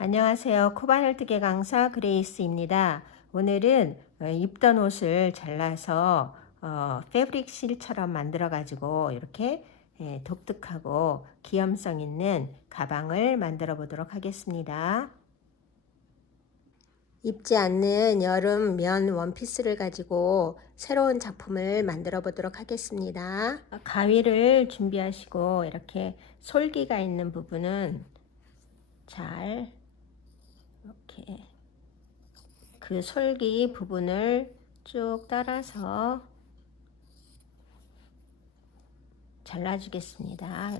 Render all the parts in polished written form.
안녕하세요. 코바늘뜨개 강사 그레이스입니다. 오늘은 입던 옷을 잘라서 패브릭 실처럼 만들어 가지고 이렇게 독특하고 기염성 있는 가방을 만들어 보도록 하겠습니다. 입지 않는 여름 면 원피스를 가지고 새로운 작품을 만들어 보도록 하겠습니다. 가위를 준비하시고 이렇게 솔기가 있는 부분은 잘 이렇게 그 솔기 부분을 쭉 따라서 잘라주겠습니다.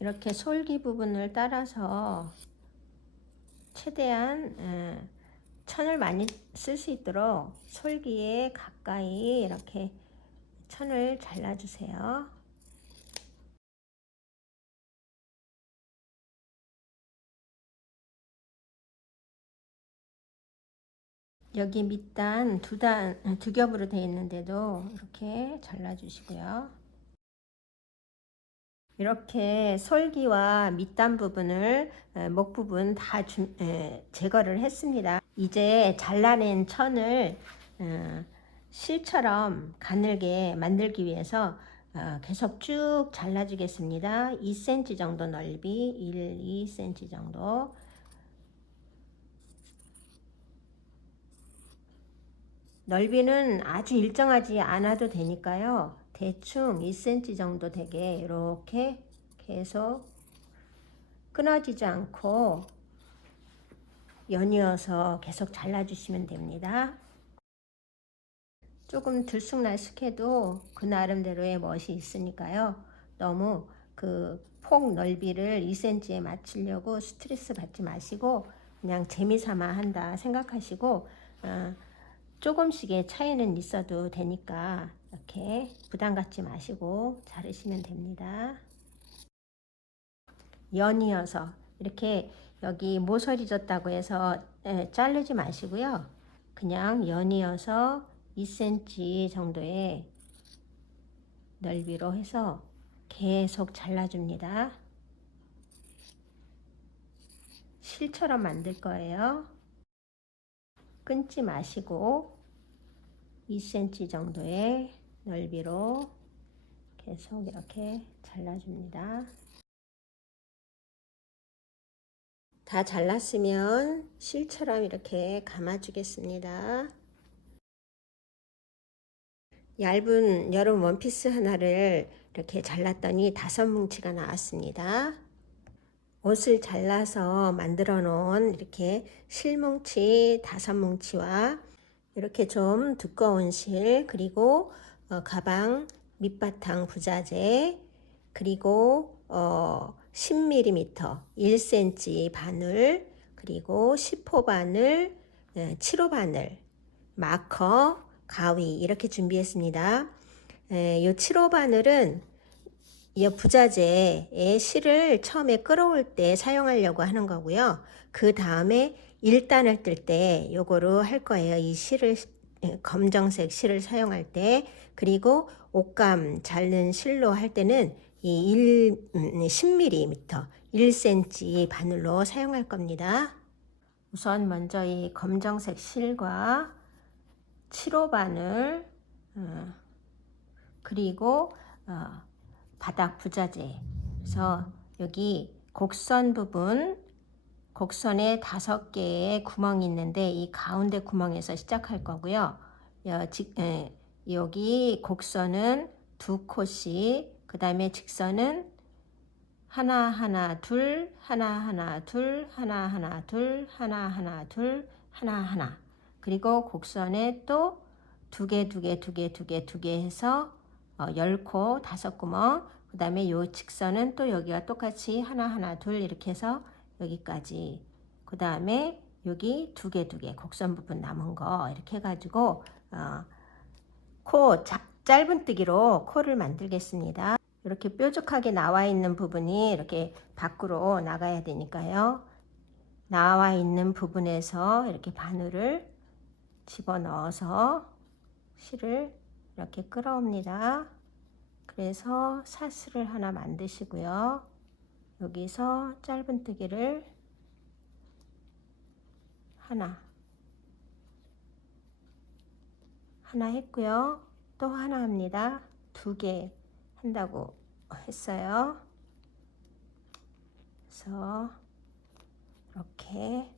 이렇게 솔기 부분을 따라서 최대한 천을 많이 쓸 수 있도록 솔기에 가까이 이렇게 천을 잘라주세요. 여기 밑단 두 겹으로 되어 있는데도 이렇게 잘라주시고요. 이렇게 솔기와 밑단 부분을 목 부분 다 제거를 했습니다. 이제 잘라낸 천을 실처럼 가늘게 만들기 위해서 계속 쭉 잘라주겠습니다. 2cm 정도 넓이, 2cm 정도. 넓이는 아주 일정하지 않아도 되니까요. 대충 2cm 정도 되게 이렇게 계속 끊어지지 않고 연이어서 계속 잘라주시면 됩니다. 조금 들쑥날쑥해도 그 나름대로의 멋이 있으니까요. 너무 그 폭 넓이를 2cm에 맞추려고 스트레스 받지 마시고 그냥 재미삼아 한다 생각하시고 조금씩의 차이는 있어도 되니까 이렇게 부담 갖지 마시고 자르시면 됩니다. 연이어서 이렇게 여기 모서리 졌다고 해서 자르지 마시고요. 그냥 연이어서 2cm 정도의 넓이로 해서 계속 잘라줍니다. 실처럼 만들 거예요. 끊지 마시고 2cm 정도의 넓이로 계속 이렇게 잘라줍니다. 다 잘랐으면 실처럼 이렇게 감아주겠습니다. 얇은 여름 원피스 하나를 이렇게 잘랐더니 5뭉치가 나왔습니다. 옷을 잘라서 만들어 놓은 이렇게 실뭉치 5뭉치와 이렇게 좀 두꺼운 실, 그리고 가방 밑바탕 부자재, 그리고 10mm 1cm 바늘, 그리고 10호 바늘, 7호 바늘, 마커, 가위 이렇게 준비했습니다. 이 7호 바늘은 이 부자재의 실을 처음에 끌어올 때 사용하려고 하는 거고요. 그 다음에 1단을 뜰 때 요거로 할 거예요. 이 실을 검정색 실을 사용할 때, 그리고 옷감 자른 실로 할 때는 이 10mm 1cm 바늘로 사용할 겁니다. 우선 먼저 이 검정색 실과 7호 바늘 그리고 바닥 부자재, 그래서 여기 곡선 부분, 곡선에 5개의 구멍이 있는데 이 가운데 구멍에서 시작할 거고요. 여기 곡선은 2코씩, 그 다음에 직선은 하나 하나 둘, 하나 하나 둘, 하나 하나 둘, 하나 하나 둘, 하나 하나, 그리고 곡선에 또 2개, 2개, 2개, 2개, 2개 해서 10코 5구멍, 그 다음에 요 직선은 또 여기와 똑같이 하나 하나 둘 이렇게 해서 여기까지, 그 다음에 여기 2개 2개 곡선 부분 남은 거 이렇게 해가지고 짧은뜨기로 코를 만들겠습니다. 이렇게 뾰족하게 나와 있는 부분이 이렇게 밖으로 나가야 되니까요. 나와 있는 부분에서 이렇게 바늘을 집어넣어서 실을 이렇게 끌어옵니다. 그래서 사슬을 하나 만드시고요. 여기서 짧은뜨기를 하나 했고요. 또 하나 합니다. 2개 한다고 했어요. 그래서 이렇게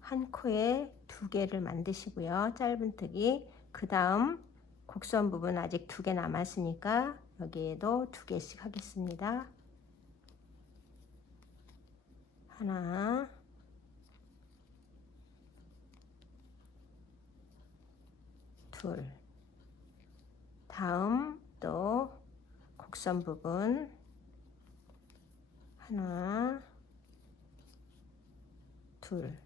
한 코에 2개를 만드시고요. 짧은뜨기. 그 다음 곡선 부분 아직 2개 남았으니까 여기에도 2개씩 하겠습니다. 하나, 둘. 다음 또 곡선 부분 하나, 둘.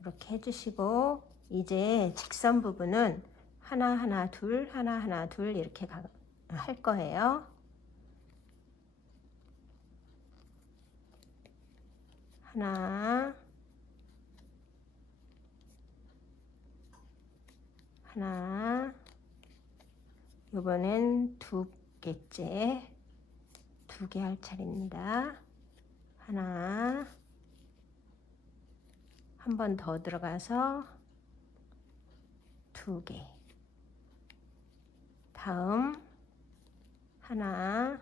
이렇게 해주시고, 이제 직선 부분은 하나, 둘, 하나, 둘 이렇게 할 거예요. 하나, 이번엔 2개째, 2개 할 차례입니다. 하나, 한 번 더 들어가서 2개. 다음 하나,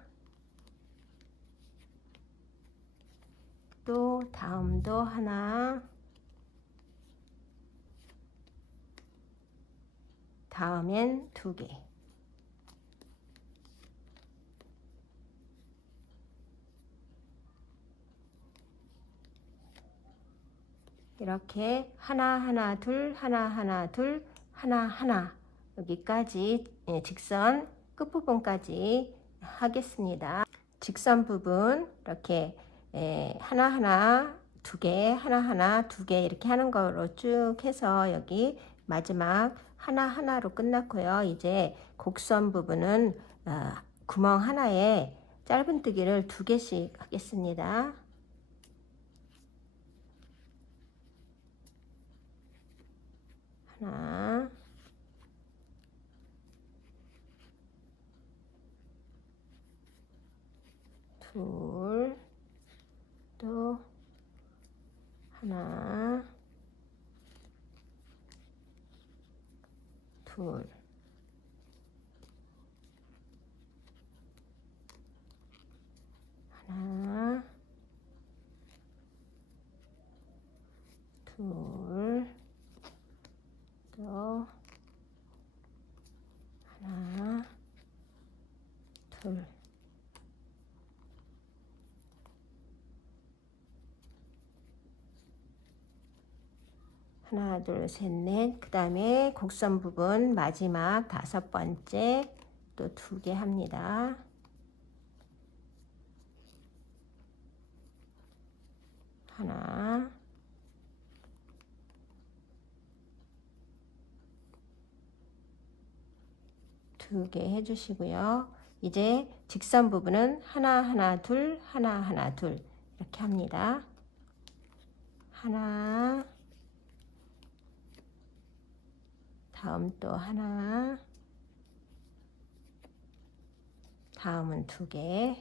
또 다음도 하나, 다음엔 2개. 이렇게 하나, 둘, 하나, 둘, 하나 여기까지 직선 끝부분까지 하겠습니다. 직선 부분 이렇게 하나, 2개, 하나, 2개 이렇게 하는 거로 쭉 해서 여기 마지막 하나로 끝났고요. 이제 곡선 부분은 구멍 하나에 짧은뜨기를 2개씩 하겠습니다. 하나, 둘, 또 하나, 둘, 하나, 둘, 또 하나, 둘. 하나, 둘, 셋, 넷. 그 다음에 곡선 부분 마지막 5번째 또 2개 합니다. 하나, 두 개 해주시고요. 이제 직선 부분은 하나, 둘, 하나, 둘 이렇게 합니다. 하나, 다음 또 하나, 다음은 2개,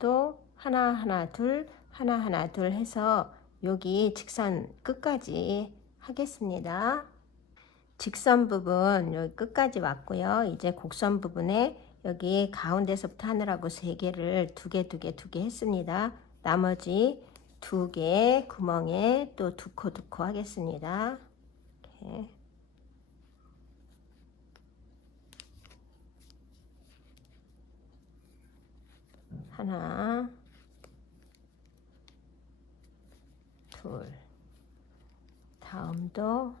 또 하나, 둘, 하나, 둘 해서 여기 직선 끝까지 하겠습니다. 직선 부분 여기 끝까지 왔고요. 이제 곡선 부분에 여기 가운데서부터 하느라고 3개를 2개 했습니다. 나머지 2개 구멍에 또 2코 하겠습니다. 이렇게. 하나, 둘, 다음도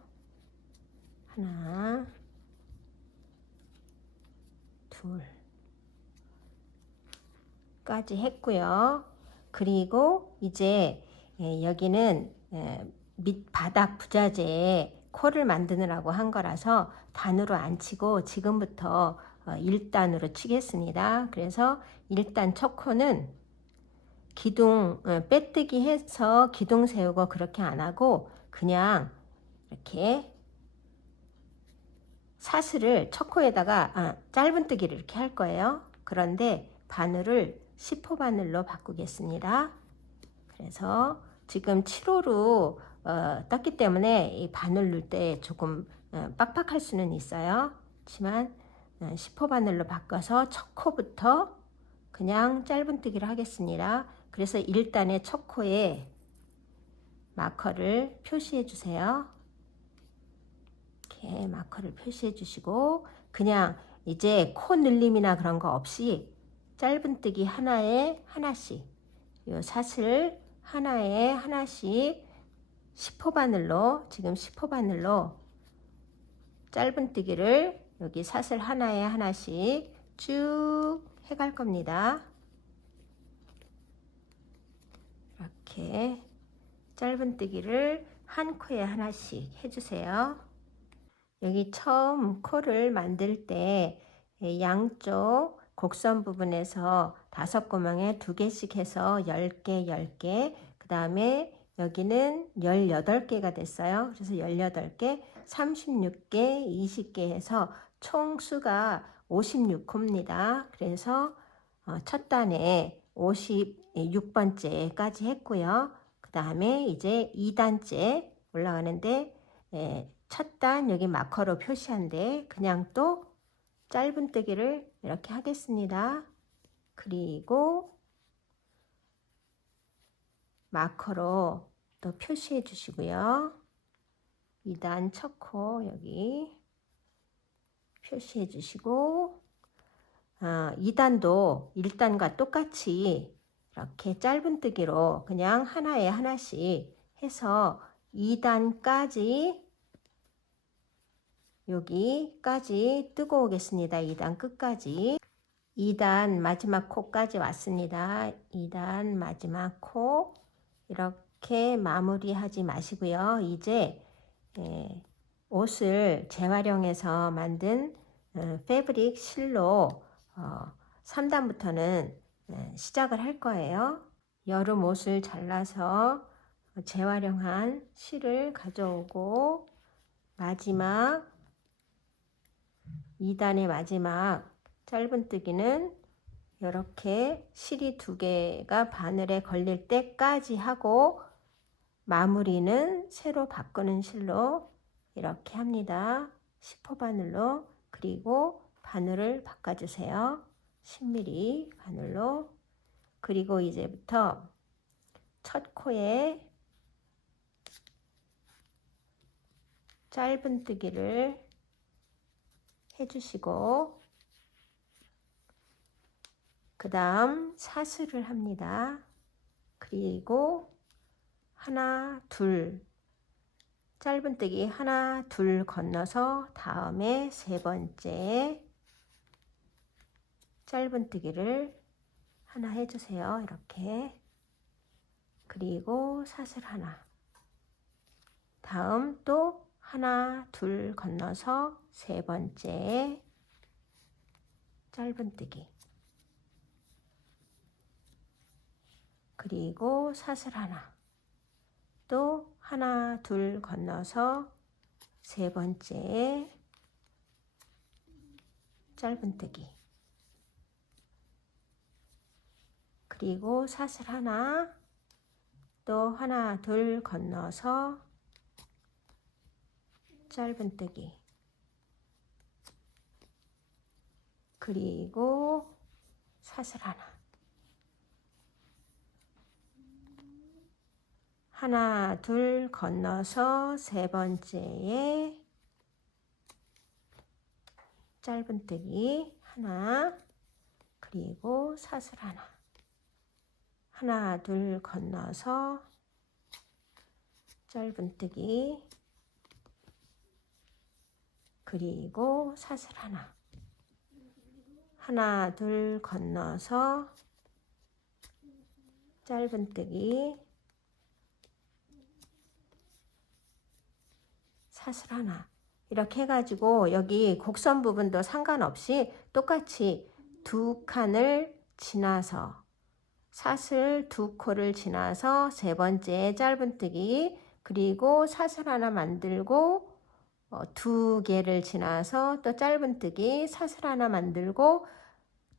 하나, 둘 까지 했고요. 그리고 이제 여기는 밑바닥 부자재에 코를 만드느라고 한 거라서 단으로 안 치고 지금부터 1단으로 치겠습니다. 그래서 1단 첫 코는 기둥 빼뜨기 해서 기둥 세우고 그렇게 안 하고 그냥 이렇게 사슬을 첫 코에다가 짧은뜨기를 이렇게 할 거예요. 그런데 바늘을 10호 바늘로 바꾸겠습니다. 그래서 지금 7호로 떴기 때문에 이 바늘 넣을 때 조금 빡빡할 수는 있어요. 하지만 10호 바늘로 바꿔서 첫 코부터 그냥 짧은뜨기를 하겠습니다. 그래서 1단의 첫 코에 마커를 표시해 주세요. 이렇게 마커를 표시해 주시고 그냥 이제 코 늘림이나 그런 거 없이 짧은뜨기 하나에 하나씩 요 사슬 하나에 하나씩 10호 바늘로 지금 10호 바늘로 짧은뜨기를 여기 사슬 하나에 하나씩 쭉 해갈 겁니다. 이렇게 짧은뜨기를 한 코에 하나씩 해주세요. 여기 처음 코를 만들 때 양쪽 곡선 부분에서 5구멍에 2개씩 해서 10개, 10개, 그 다음에 여기는 18개가 됐어요. 그래서 18개, 36개, 20개 해서 총 수가 56호입니다. 그래서 첫 단에 56번째까지 했고요. 그 다음에 이제 2단째 올라가는데 첫 단 여기 마커로 표시한데 그냥 또 짧은뜨기를 이렇게 하겠습니다. 그리고 마커로 또 표시해 주시고요. 2단 첫 코 여기 표시해 주시고 2단도 1단과 똑같이 이렇게 짧은뜨기로 그냥 하나에 하나씩 해서 2단까지 여기까지 뜨고 오겠습니다. 2단 끝까지 2단 마지막 코까지 왔습니다. 2단 마지막 코 이렇게 마무리하지 마시고요. 이제 옷을 재활용해서 만든 패브릭 실로 3단부터는 시작을 할 거예요. 여름 옷을 잘라서 재활용한 실을 가져오고 마지막 2단의 마지막 짧은뜨기는 이렇게 실이 2개가 바늘에 걸릴 때까지 하고 마무리는 새로 바꾸는 실로 이렇게 합니다. 10호 바늘로 그리고 바늘을 바꿔주세요. 10mm 바늘로 그리고 이제부터 첫 코에 짧은뜨기를 해주시고 그 다음 사슬을 합니다. 그리고 하나 둘 짧은뜨기 하나 둘 건너서 다음에 세 번째 짧은뜨기를 하나 해주세요. 이렇게 그리고 사슬 하나 다음 또 하나 둘 건너서 세 번째 짧은뜨기 그리고 사슬 하나 또 하나 둘 건너서 세 번째 짧은뜨기 그리고 사슬 하나 또 하나 둘 건너서 짧은뜨기 그리고 사슬 하나 둘 건너서 세 번째에 짧은뜨기 하나 그리고 사슬 하나 둘 건너서 짧은뜨기 그리고 사슬 하나 둘 건너서 짧은뜨기 사슬 하나 이렇게 해가지고 여기 곡선 부분도 상관없이 똑같이 두 칸을 지나서 사슬 두 코를 지나서 세 번째 짧은뜨기 그리고 사슬 하나 만들고 두 개를 지나서 또 짧은뜨기 사슬 하나 만들고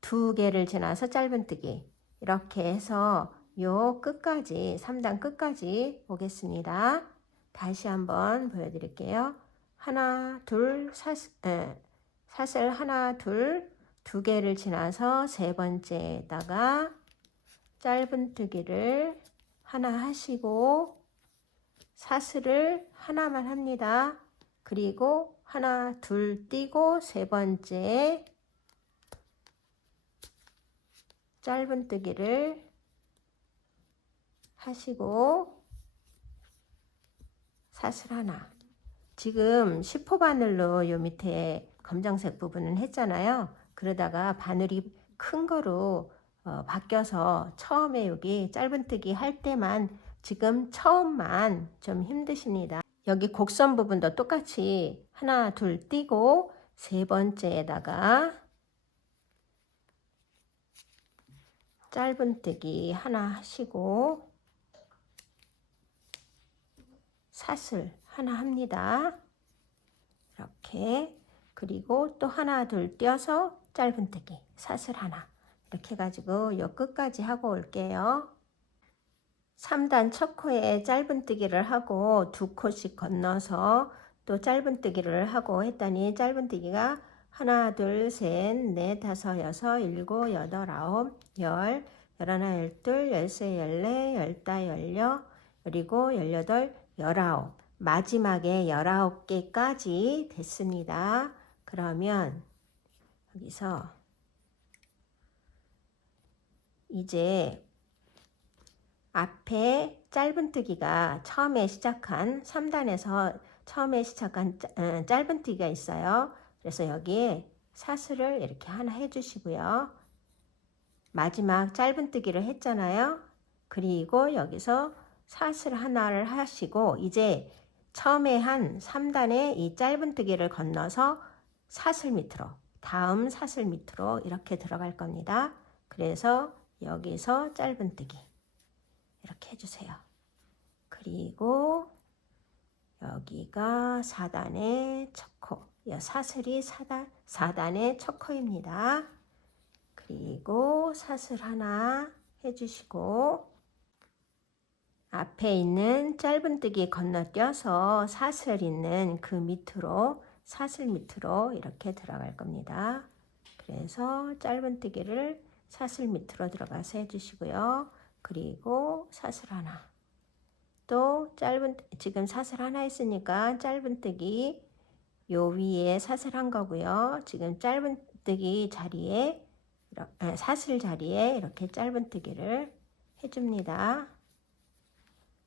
두 개를 지나서 짧은뜨기 이렇게 해서 요 끝까지 3단 끝까지 오겠습니다. 다시 한번 보여드릴게요. 하나 둘 사슬 하나 둘 두 개를 지나서 세 번째에다가 짧은뜨기를 하나 하시고 사슬을 하나만 합니다. 그리고 하나 둘 띄고 세 번째 짧은뜨기를 하시고 사슬 하나. 지금 10호 바늘로 요 밑에 검정색 부분은 했잖아요. 그러다가 바늘이 큰 거로 바뀌어서 처음에 여기 짧은뜨기 할 때만 지금 처음만 좀 힘드십니다. 여기 곡선 부분도 똑같이 하나 둘 띄고 세 번째에다가 짧은뜨기 하나 하시고 사슬 하나 합니다. 이렇게 그리고 또 하나 둘 띄어서 짧은뜨기 사슬 하나 이렇게 해가지고 요 끝까지 하고 올게요. 3단 첫 코에 짧은뜨기를 하고 두 코씩 건너서 또 짧은뜨기를 하고 했더니 짧은뜨기가 하나 둘셋넷 다섯 여섯 일곱 여덟 아홉 열 열하나 열둘 열세 열네 열다 열여 그리고 열여덟 열아홉 마지막에 19개까지 됐습니다. 그러면 여기서 이제 앞에 짧은뜨기가 처음에 시작한 3단에서 처음에 시작한 짧은뜨기가 있어요. 그래서 여기에 사슬을 이렇게 하나 해주시고요. 마지막 짧은뜨기를 했잖아요. 그리고 여기서 사슬 하나를 하시고 이제 처음에 한 3단의 이 짧은뜨기를 건너서 사슬 밑으로 다음 사슬 밑으로 이렇게 들어갈 겁니다. 그래서 여기서 짧은뜨기 이렇게 해주세요. 그리고 여기가 4단의 첫 코, 사슬이 4단의 첫 코입니다. 그리고 사슬 하나 해주시고 앞에 있는 짧은뜨기 건너뛰어서 사슬 있는 그 밑으로 사슬 밑으로 이렇게 들어갈 겁니다. 그래서 짧은뜨기를 사슬 밑으로 들어가서 해주시고요. 그리고 사슬 하나 또 지금 사슬 하나 했으니까 짧은뜨기 요 위에 사슬 한 거고요. 지금 짧은뜨기 자리에 사슬 자리에 이렇게 짧은뜨기를 해줍니다.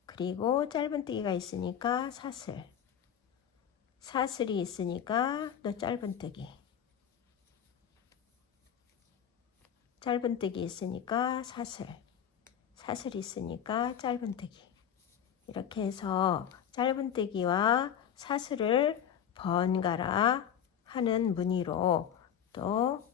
그리고 짧은뜨기가 있으니까 사슬이 있으니까 또 짧은뜨기 있으니까 사슬이 있으니까 짧은뜨기 이렇게 해서 짧은뜨기와 사슬을 번갈아 하는 무늬로 또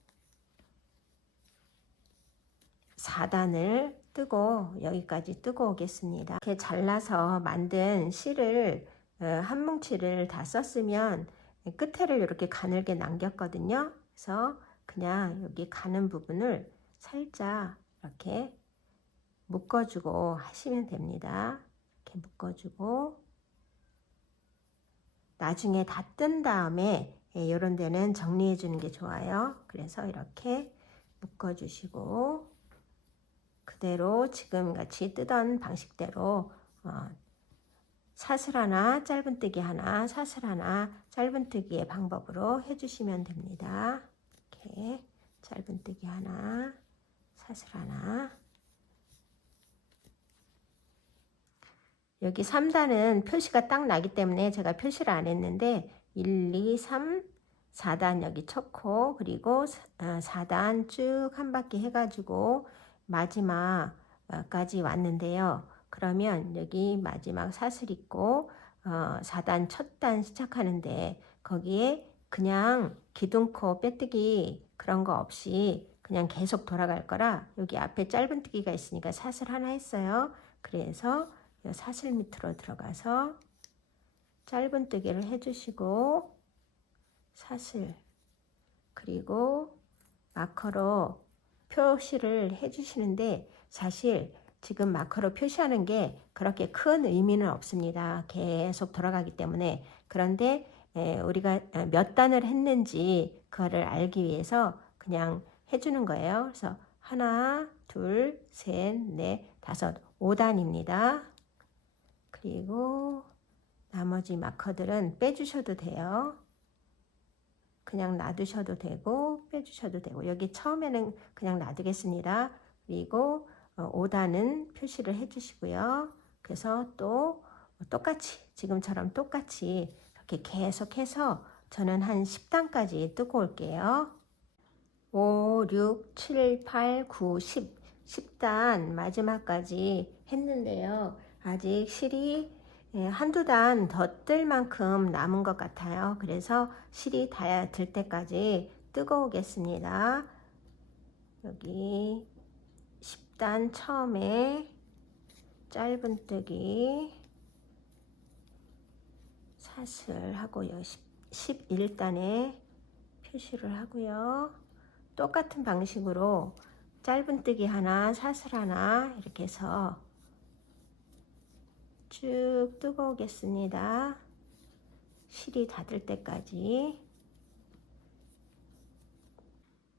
4단을 뜨고 여기까지 뜨고 오겠습니다. 이렇게 잘라서 만든 실을 한 뭉치를 다 썼으면 끝에를 이렇게 가늘게 남겼거든요. 그래서 그냥 여기 가는 부분을 살짝 이렇게 묶어주고 하시면 됩니다. 이렇게 묶어주고 나중에 다 뜬 다음에 이런 데는 정리해 주는 게 좋아요. 그래서 이렇게 묶어주시고 그대로 지금 같이 뜨던 방식대로 사슬 하나 짧은뜨기 하나 사슬 하나 짧은뜨기의 방법으로 해주시면 됩니다. 이렇게 짧은뜨기 하나 사슬 하나 여기 3단은 표시가 딱 나기 때문에 제가 표시를 안 했는데 1, 2, 3, 4단 여기 첫 코 그리고 4단 쭉 한 바퀴 해가지고 마지막까지 왔는데요. 그러면 여기 마지막 사슬 있고 4단 첫 단 시작하는데 거기에 그냥 기둥코 빼뜨기 그런 거 없이 그냥 계속 돌아갈 거라 여기 앞에 짧은뜨기가 있으니까 사슬 하나 했어요. 그래서 이 사슬 밑으로 들어가서 짧은뜨기를 해주시고 사슬 그리고 마커로 표시를 해주시는데 사실 지금 마커로 표시하는 게 그렇게 큰 의미는 없습니다. 계속 돌아가기 때문에. 그런데 우리가 몇 단을 했는지 그거를 알기 위해서 그냥 해주는 거예요. 그래서 하나, 둘, 셋, 넷, 다섯, 5단입니다. 그리고 나머지 마커들은 빼주셔도 돼요. 그냥 놔두셔도 되고 빼주셔도 되고 여기 처음에는 그냥 놔두겠습니다. 그리고 5단은 표시를 해주시고요. 그래서 또 똑같이 지금처럼 똑같이 이렇게 계속해서 저는 한 10단까지 뜨고 올게요. 5, 6, 7, 8, 9, 10 10단 마지막까지 했는데요. 아직 실이 한두 단 더 뜰 만큼 남은 것 같아요. 그래서 실이 다 들 때까지 뜨고 오겠습니다. 여기 10단 처음에 짧은뜨기 사슬 하고요. 11단에 표시를 하고요. 똑같은 방식으로 짧은뜨기 하나 사슬 하나 이렇게 해서 쭉 뜨고 오겠습니다. 실이 닫을 때까지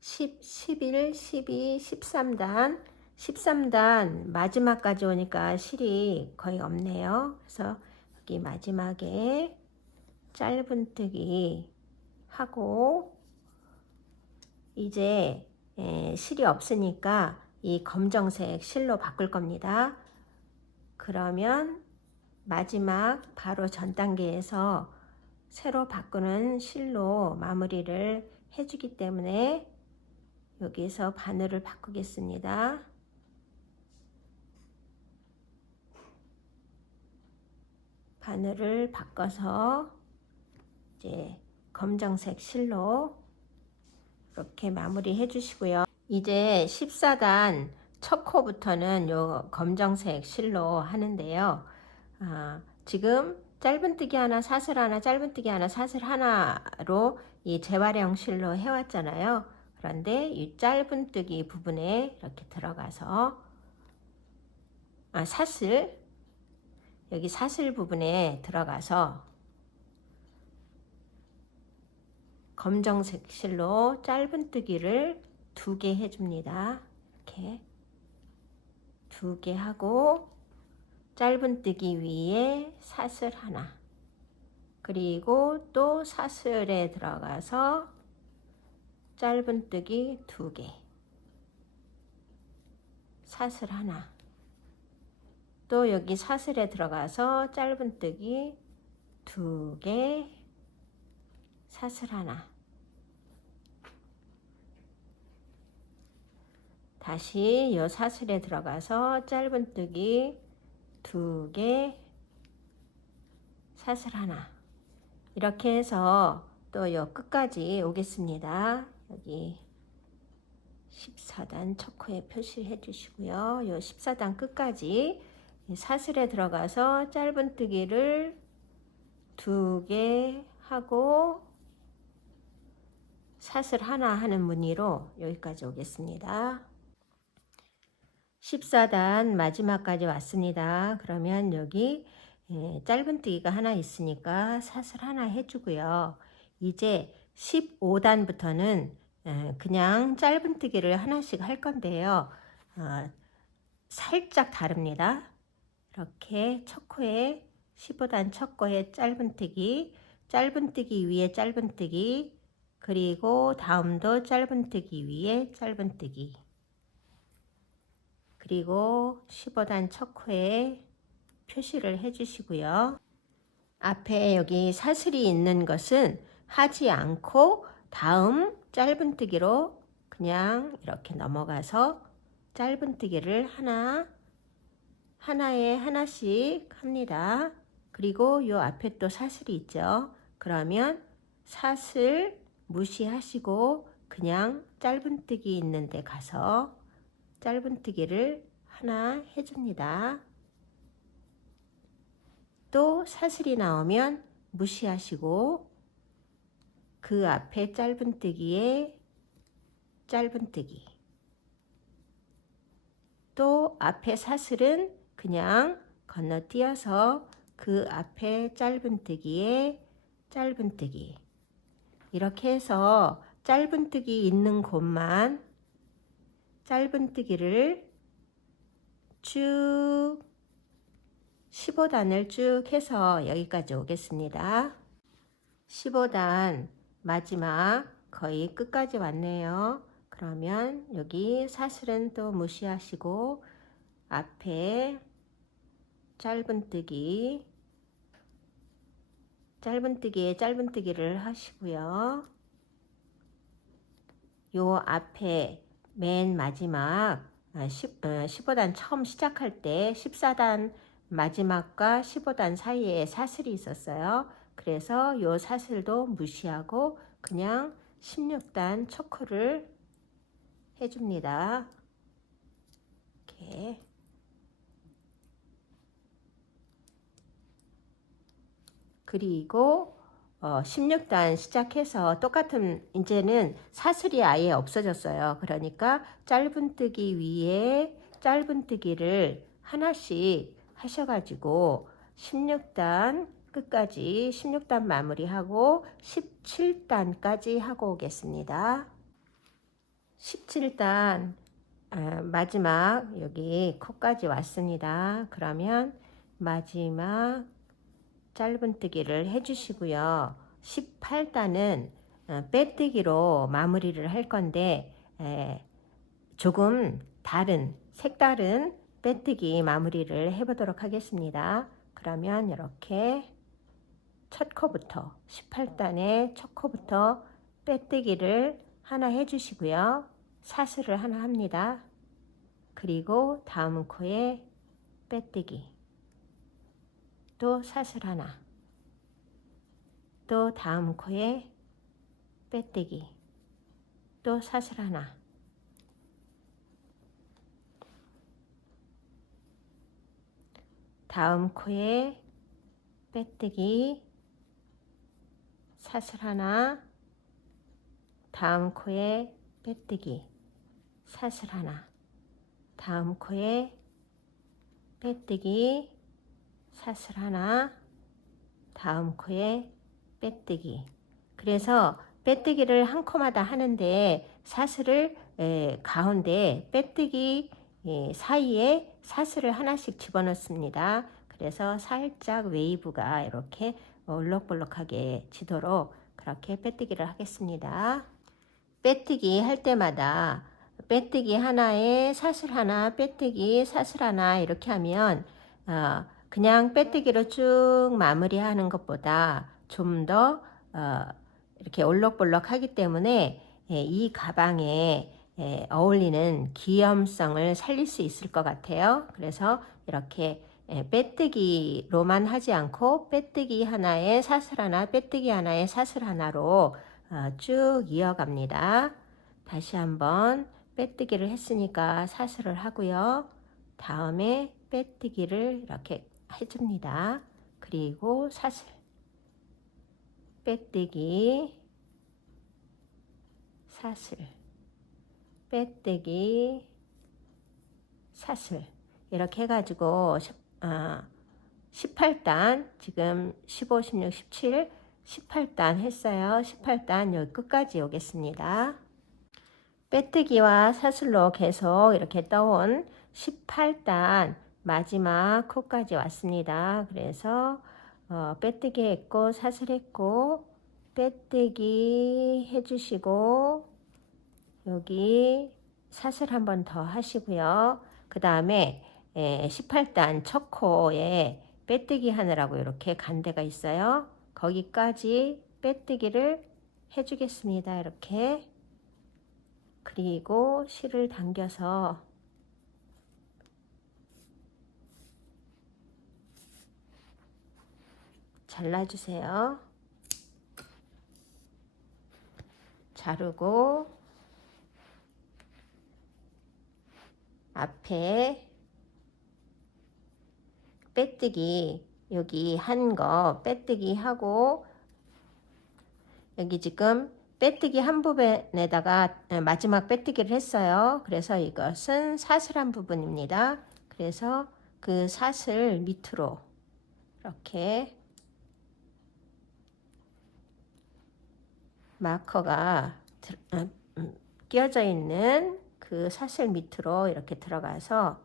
10, 11, 12, 13단 13단 마지막까지 오니까 실이 거의 없네요. 그래서 여기 마지막에 짧은뜨기 하고 이제 실이 없으니까 이 검정색 실로 바꿀 겁니다. 그러면 마지막 바로 전 단계에서 새로 바꾸는 실로 마무리를 해주기 때문에 여기서 바늘을 바꾸겠습니다. 바늘을 바꿔서 이제 검정색 실로 이렇게 마무리 해주시고요. 이제 14단 첫 코부터는 요 검정색 실로 하는데요. 지금 짧은뜨기 하나 사슬 하나 짧은뜨기 하나 사슬 하나로 이 재활용 실로 해왔잖아요. 그런데 이 짧은뜨기 부분에 이렇게 들어가서 사슬 여기 사슬 부분에 들어가서 검정색 실로 짧은뜨기를 2개 해줍니다. 이렇게 2개 하고 짧은뜨기 위에 사슬 하나 그리고 또 사슬에 들어가서 짧은뜨기 2개 사슬 하나 또 여기 사슬에 들어가서 짧은뜨기 2개 사슬 하나 다시 이 사슬에 들어가서 짧은뜨기 2개 사슬 하나 이렇게 해서 또 이 끝까지 오겠습니다. 여기 14단 첫 코에 표시해 주시고요. 이 14단 끝까지 사슬에 들어가서 짧은뜨기를 2개 하고 사슬 하나 하는 무늬로 여기까지 오겠습니다. 14단 마지막까지 왔습니다. 그러면 여기 짧은뜨기가 하나 있으니까 사슬 하나 해주고요. 이제 15단부터는 그냥 짧은뜨기를 하나씩 할 건데요. 살짝 다릅니다. 이렇게 첫 코에 15단 첫 코에 짧은뜨기 위에 짧은뜨기 그리고 다음도 짧은뜨기 위에 짧은뜨기 그리고 15단 첫 코에 표시를 해 주시고요. 앞에 여기 사슬이 있는 것은 하지 않고 다음 짧은뜨기로 그냥 이렇게 넘어가서 짧은뜨기를 하나에 하나씩 합니다. 그리고 요 앞에 또 사슬이 있죠. 그러면 사슬 무시하시고 그냥 짧은뜨기 있는 데 가서 짧은뜨기를 하나 해줍니다. 또 사슬이 나오면 무시하시고 그 앞에 짧은뜨기에 짧은뜨기, 또 앞에 사슬은 그냥 건너뛰어서 그 앞에 짧은뜨기에 짧은뜨기, 이렇게 해서 짧은뜨기 있는 곳만 짧은뜨기를 쭉 15단을 쭉 해서 여기까지 오겠습니다. 15단 마지막 거의 끝까지 왔네요. 그러면 여기 사슬은 또 무시하시고 앞에 짧은뜨기에 짧은뜨기를 하시고요. 요 앞에 맨 마지막 15단 처음 시작할 때 14단 마지막과 15단 사이에 사슬이 있었어요. 그래서 요 사슬도 무시하고 그냥 16단 초크를 해줍니다. 이렇게. 그리고 16단 시작해서 똑같은, 이제는 사슬이 아예 없어졌어요. 그러니까 짧은뜨기 위에 짧은뜨기를 하나씩 하셔가지고 16단 끝까지 16단 마무리하고 17단까지 하고 오겠습니다. 17단 마지막 여기 코까지 왔습니다. 그러면 마지막 짧은뜨기를 해주시고요. 18단은 빼뜨기로 마무리를 할 건데 조금 색다른 빼뜨기 마무리를 해보도록 하겠습니다. 그러면 이렇게 첫 코부터 18단의 첫 코부터 빼뜨기를 하나 해주시고요. 사슬을 하나 합니다. 그리고 다음 코에 빼뜨기, 또 사슬 하나, 또 다음 코에 빼뜨기, 또 사슬 하나, 다음 코에 빼뜨기, 사슬 하나, 다음 코에 빼뜨기, 사슬 하나, 다음 코에 빼뜨기, 사슬 하나, 다음 코에 빼뜨기. 그래서 빼뜨기를 한 코마다 하는데 사슬을 가운데 빼뜨기 사이에 사슬을 하나씩 집어넣습니다. 그래서 살짝 웨이브가 이렇게 올록볼록하게 지도록 그렇게 빼뜨기를 하겠습니다. 빼뜨기 할 때마다 빼뜨기 하나에 사슬 하나, 빼뜨기 사슬 하나 이렇게 하면 그냥 빼뜨기로 쭉 마무리하는 것보다 좀 더 이렇게 올록볼록 하기 때문에 이 가방에 어울리는 귀염성을 살릴 수 있을 것 같아요. 그래서 이렇게 빼뜨기로만 하지 않고 빼뜨기 하나에 사슬 하나, 빼뜨기 하나에 사슬 하나로 쭉 이어갑니다. 다시 한번 빼뜨기를 했으니까 사슬을 하고요. 다음에 빼뜨기를 이렇게 해줍니다. 그리고 사슬, 빼뜨기, 사슬, 빼뜨기, 사슬, 이렇게 해가지고 18단 지금 15, 16, 17, 18단 했어요. 18단 여기 끝까지 오겠습니다. 빼뜨기와 사슬로 계속 이렇게 떠온 18단 마지막 코까지 왔습니다. 그래서 빼뜨기 했고 사슬 했고 빼뜨기 해주시고 여기 사슬 한 번 더 하시고요. 그 다음에 18단 첫 코에 빼뜨기 하느라고 이렇게 간 데가 있어요. 거기까지 빼뜨기를 해주겠습니다. 이렇게. 그리고 실을 당겨서 잘라주세요. 자르고 앞에 빼뜨기 여기 한 거 빼뜨기 하고 여기 지금 빼뜨기 한 부분에다가 마지막 빼뜨기를 했어요. 그래서 이것은 사슬한 부분입니다. 그래서 그 사슬 밑으로 이렇게 마커가 끼어져 있는 그 사슬 밑으로 이렇게 들어가서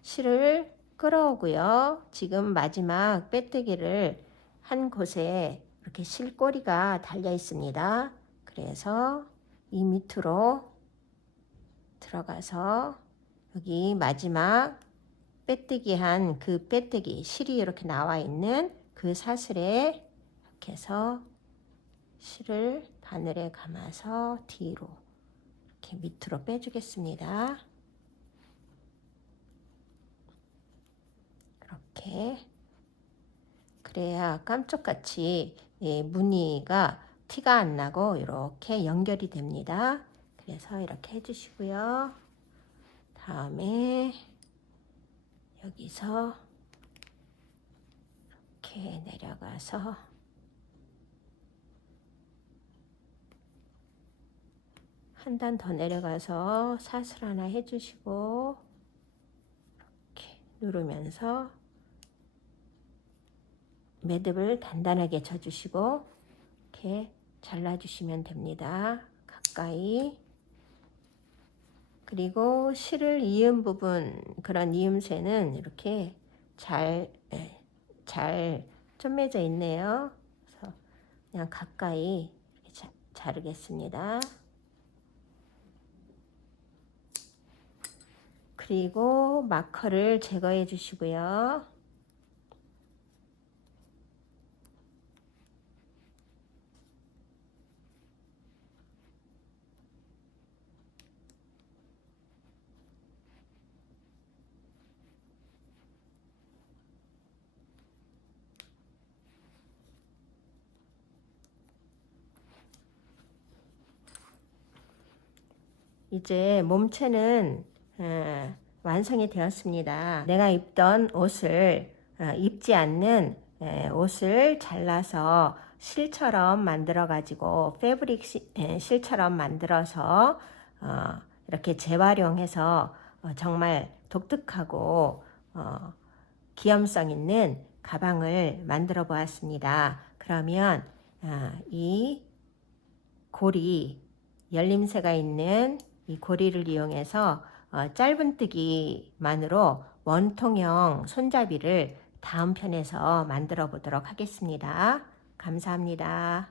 실을 끌어오고요. 지금 마지막 빼뜨기를 한 곳에 이렇게 실꼬리가 달려 있습니다. 그래서 이 밑으로 들어가서 여기 마지막 빼뜨기 한 그 빼뜨기 실이 이렇게 나와 있는 그 사슬에 이렇게 해서 실을 바늘에 감아서 뒤로 이렇게 밑으로 빼주겠습니다. 이렇게 그래야 깜짝같이 무늬가 티가 안 나고 이렇게 연결이 됩니다. 그래서 이렇게 해주시고요. 다음에 여기서 이렇게 내려가서 한 단 더 내려가서 사슬 하나 해주시고 이렇게 누르면서 매듭을 단단하게 쳐주시고 이렇게 잘라주시면 됩니다. 가까이. 그리고 실을 이은 부분, 그런 이음새는 이렇게 잘 쪼매져 있네요. 그래서 그냥 가까이 이렇게 자르겠습니다. 그리고 마커를 제거해 주시고요. 이제 몸체는 완성이 되었습니다. 내가 입던 옷을 입지 않는 옷을 잘라서 실처럼 만들어 가지고 패브릭 실처럼 만들어서 이렇게 재활용해서 정말 독특하고 기염성 있는 가방을 만들어 보았습니다. 그러면 이 고리 열림새가 있는 이 고리를 이용해서 짧은뜨기만으로 원통형 손잡이를 다음 편에서 만들어 보도록 하겠습니다. 감사합니다.